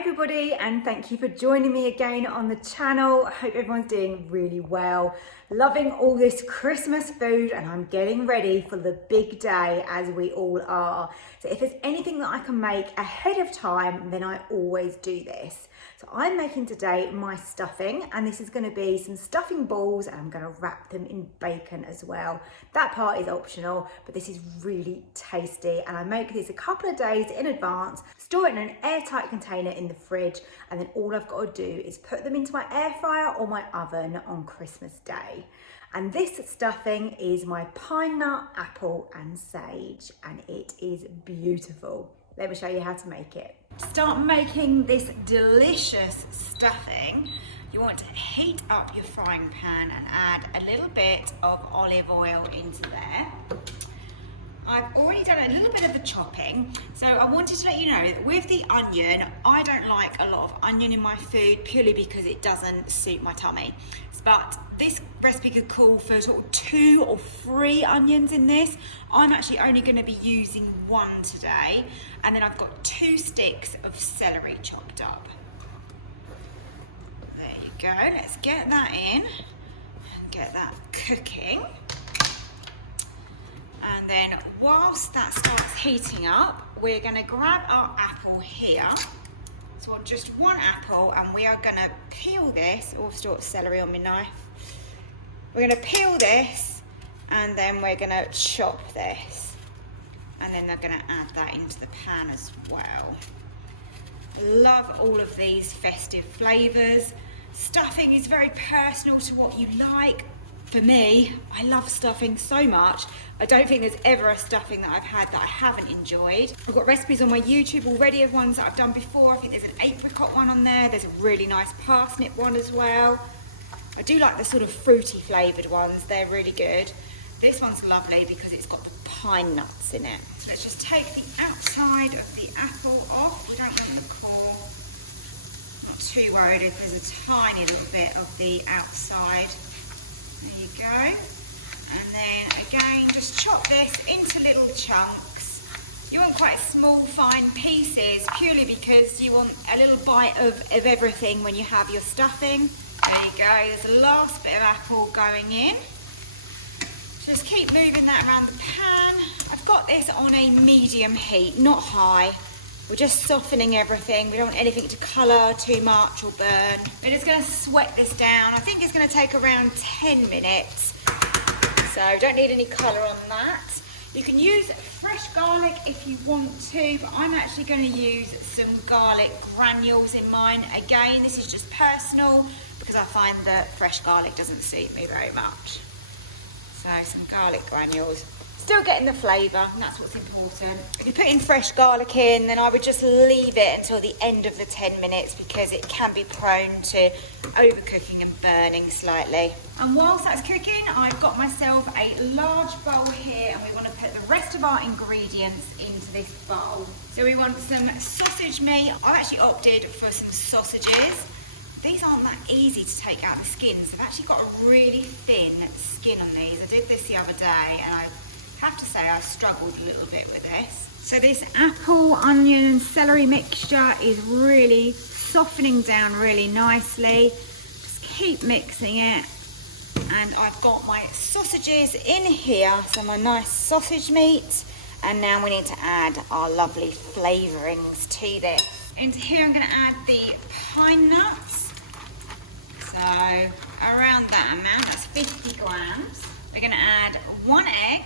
everybody, and thank you for joining me again on the channel. I hope everyone's doing really well. Loving all this Christmas food, and I'm getting ready for the big day, as we all are. So if there's anything that I can make ahead of time, then I always do this. So I'm making today my stuffing, and this is going to be some stuffing balls, and I'm going to wrap them in bacon as well. That part is optional, but this is really tasty, and I make this a couple of days in advance, store it in an airtight container in the fridge, and then all I've got to do is put them into my air fryer or my oven on Christmas Day. And this stuffing is my pine nut, apple and sage, and it is beautiful. Let me show you how to make it. To start making this delicious stuffing, you want to heat up your frying pan and add a little bit of olive oil into there. I've already done a little bit of the chopping, so I wanted to let you know that with the onion, I don't like a lot of onion in my food purely because it doesn't suit my tummy. But this recipe could call for sort of 2 or 3 onions in this. I'm actually only going to be using 1 today, and then I've got 2 sticks of celery chopped up. There you go. Let's get that in, get that cooking. And then whilst that starts heating up, we're going to grab our apple here. So just 1 apple, and we are going to peel this. Oh, I've still got celery on my knife. We're going to peel this, and then we're going to chop this. And then they're going to add that into the pan as well. Love all of these festive flavours. Stuffing is very personal to what you like. For me, I love stuffing so much. I don't think there's ever a stuffing that I've had that I haven't enjoyed. I've got recipes on my YouTube already of ones that I've done before. I think there's an apricot one on there. There's a really nice parsnip one as well. I do like the sort of fruity flavoured ones. They're really good. This one's lovely because it's got the pine nuts in it. So let's just take the outside of the apple off. We don't want the core. Not too worried if there's a tiny little bit of the outside. There you go. And then again, just chop this into little chunks. You want quite small, fine pieces, purely because you want a little bite of everything when you have your stuffing. There you go, there's the last bit of apple going in. Just keep moving that around the pan. I've got this on a medium heat, not high. We're just softening everything. We don't want anything to colour too much or burn. We're just going to sweat this down. I think it's going to take around 10 minutes. So don't need any colour on that. You can use fresh garlic if you want to, but I'm actually going to use some garlic granules in mine. Again, this is just personal because I find that fresh garlic doesn't suit me very much. So some garlic granules. Still getting the flavour, and that's what's important. If you're putting fresh garlic in, then I would just leave it until the end of the 10 minutes because it can be prone to overcooking and burning slightly. And whilst that's cooking, I've got myself a large bowl here, and we want to put the rest of our ingredients into this bowl. So we want some sausage meat. I've actually opted for some sausages. These aren't that easy to take out the skins. They've actually got a really thin skin on these. I did this the other day, and I have to say I struggled a little bit with this. So this apple, onion and celery mixture is really softening down really nicely. Just keep mixing it. And I've got my sausages in here, so my nice sausage meat. And now we need to add our lovely flavourings to this. Into here I'm going to add the pine nuts. So around that amount, that's 50 grams. We're going to add 1 egg.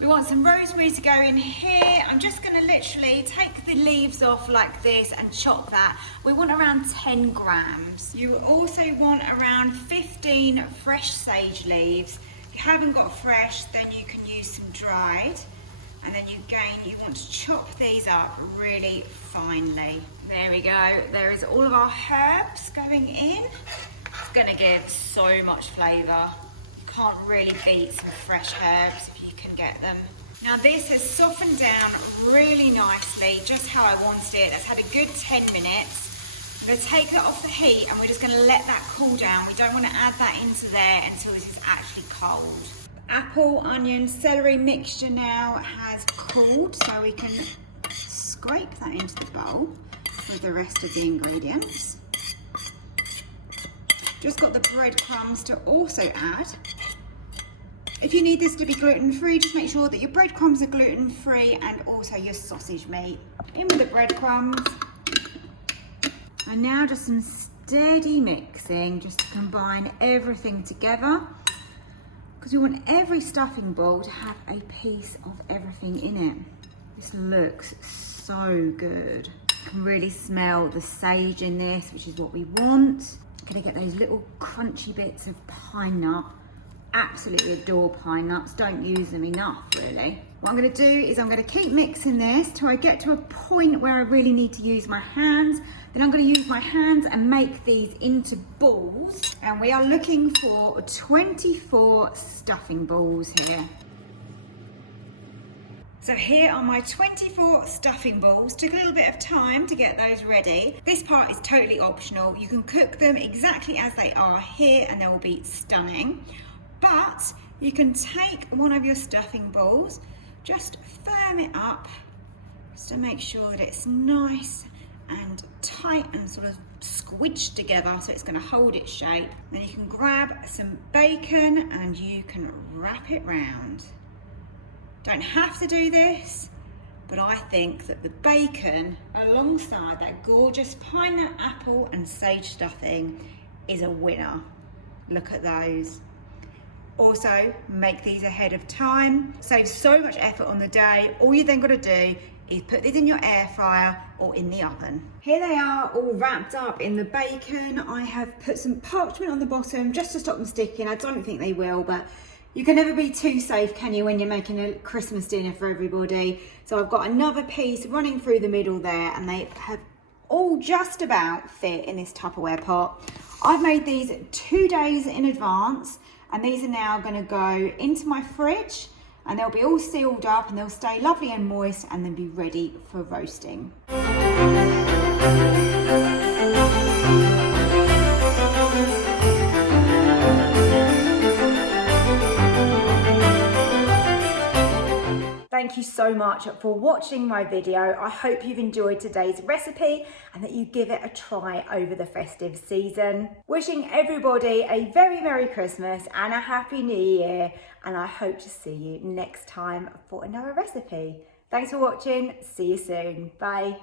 We want some rosemary to go in here. I'm just going to literally take the leaves off like this and chop that. We want around 10 grams. You also want around 15 fresh sage leaves. If you haven't got fresh, then you can use some dried. And then you want to chop these up really finely. There we go. There is all of our herbs going in. It's going to give so much flavour. You can't really beat some fresh herbs if you can get them. Now this has softened down really nicely, just how I wanted it. It's had a good 10 minutes. I'm going to take that off the heat, and we're just going to let that cool down. We don't want to add that into there until this is actually cold. Apple, onion, celery mixture now has cooled, so we can scrape that into the bowl with the rest of the ingredients. Just got the breadcrumbs to also add. If you need this to be gluten-free, just make sure that your breadcrumbs are gluten-free and also your sausage meat. In with the breadcrumbs. And now just some steady mixing, just to combine everything together. Because we want every stuffing bowl to have a piece of everything in it. This looks so good. You can really smell the sage in this, which is what we want. Gonna get those little crunchy bits of pine nut. Absolutely adore pine nuts, don't use them enough really. What I'm gonna do is I'm gonna keep mixing this till I get to a point where I really need to use my hands. Then I'm gonna use my hands and make these into balls. And we are looking for 24 stuffing balls here. So here are my 24 stuffing balls. Took a little bit of time to get those ready. This part is totally optional. You can cook them exactly as they are here and they will be stunning. But you can take one of your stuffing balls, just firm it up, just to make sure that it's nice and tight and sort of squidged together so it's going to hold its shape. Then you can grab some bacon and you can wrap it round. Don't have to do this, but I think that the bacon alongside that gorgeous pine nut, apple and sage stuffing is a winner. Look at those. Also, make these ahead of time. Saves so much effort on the day. All you then got to do is put these in your air fryer or in the oven. Here they are all wrapped up in the bacon. I have put some parchment on the bottom just to stop them sticking. I don't think they will, but you can never be too safe, can you, when you're making a Christmas dinner for everybody? So I've got another piece running through the middle there, and they have all just about fit in this Tupperware pot. I've made these 2 days in advance, and these are now going to go into my fridge, and they'll be all sealed up and they'll stay lovely and moist and then be ready for roasting. Thank you so much for watching my video. I hope you've enjoyed today's recipe and that you give it a try over the festive season. Wishing everybody a very Merry Christmas and a Happy New Year, and I hope to see you next time for another recipe. Thanks for watching. See you soon. Bye.